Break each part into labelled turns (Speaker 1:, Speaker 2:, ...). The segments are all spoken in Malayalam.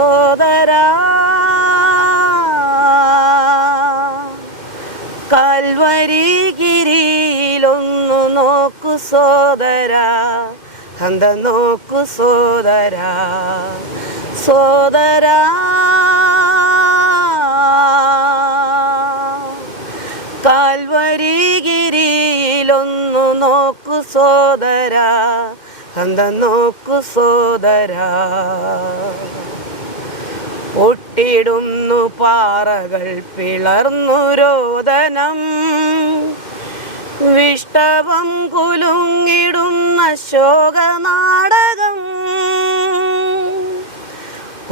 Speaker 1: സോദരാ കാൽവരികിരിയിലൊന്നു നോക്കു സോദരാ അന്ത നോക്കു സോദരാ സോദരാ കാൽവരികിരിയിലൊന്നു നോക്കു സോദരാ അന്ത നോക്കു സോദരാ ഒട്ടിടുന്നു പാറകൾ പിളർന്നു രോദനം. വിഷ്ടവം കുലുങ്ങിടുന്ന ശോകനാടകം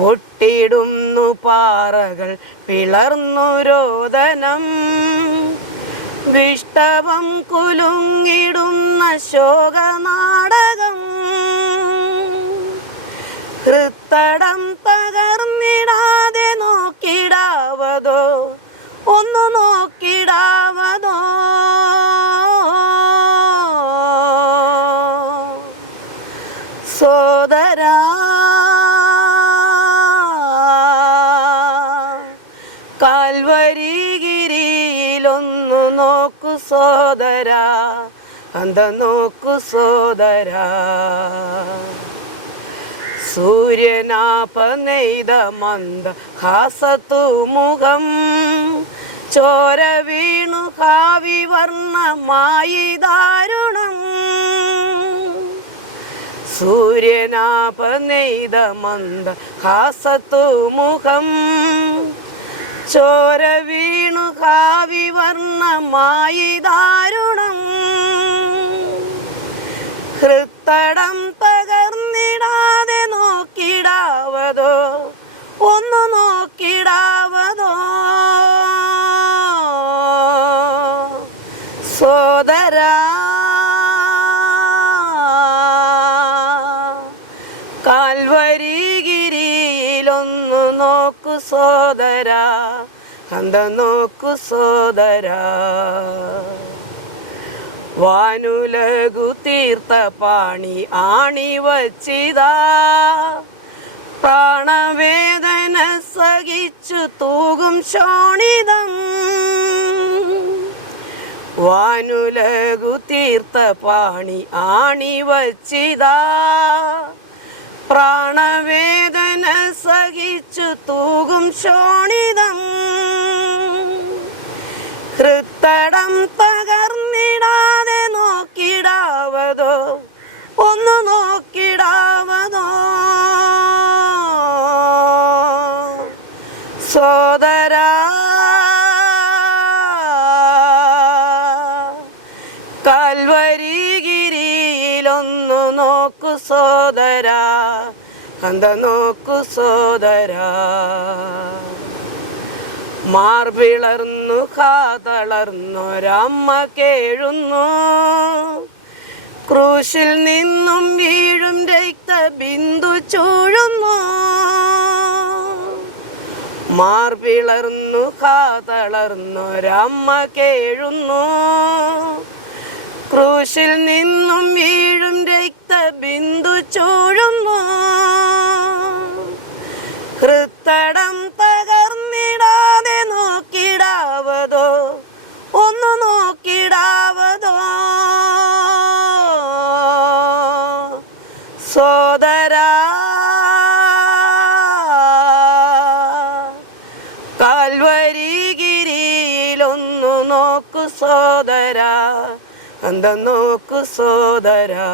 Speaker 1: ഒട്ടിടുന്നു പാറകൾ പിളർന്നു രോദനം. വിഷ്ടവം കുലുങ്ങിടുന്ന ശോകനാടകം ഹൃത്തടം നോക്കിടാവതോ ഒന്ന് നോക്കിടാവതോ? സോദരാ കാൽവരികിരിയിലൊന്നു നോക്കു സോദരാ അന്ത നോക്കു സോദരാ. സൂര്യനാപ നെയ്ത മന്ദ ഹാസത്തു മുഖം. ചോര വീണു കാവി വർണമായി ദാരുണം. സൂര്യനാപ നെയ്ത മന്ദ ഹാസത്തു മുഖം. ചോര വീണു കാവി വർണമായി ദാരുണം. ഹൃത്തടം ഒന്ന് നോക്കിടാവതോ സോദരാ കാൽവരിഗിരിയിലൊന്നു നോക്കു സോദരാ കന്ത നോക്കു സോദരാ. വാനുലകു തീർത്ത പാണി ആണി വച്ചിതാ പ്രാണവേദന സഹിച്ചു തൂകും ശോണിതം വാനുലകു തീർത്ത പാണി ആണി വച്ചിതാ. പ്രാണവേദന സഹിച്ചു തൂകും ശോണിതം കാൽവരികിരിയിലൊന്നു നോക്കു സോദര കന്ത നോക്കു സോദര. മാർവിളർന്നു കാതളർന്നൊരമ്മ കേഴുന്നു. ക്രൂശിൽ നിന്നും വീഴും രക്ത ബിന്ദു ചൂഴുന്നു. മാർവിളർന്നു കാതളർന്നൊരമ്മ കേഴുന്നു. ക്രൂശിൽ നിന്നും വീഴും രക്ത ബിന്ദു ചൂഴുന്നു. ഹൃത്തടം പകർന്നിടാതെ നോക്കിടാവതോ? ഒന്ന് നോക്കിടാവതോ? സോദരാ കാൽവരികിരിയിലൊന്നു നോക്കു സോദരാ. അന്ത നോക്കു സോദരാ.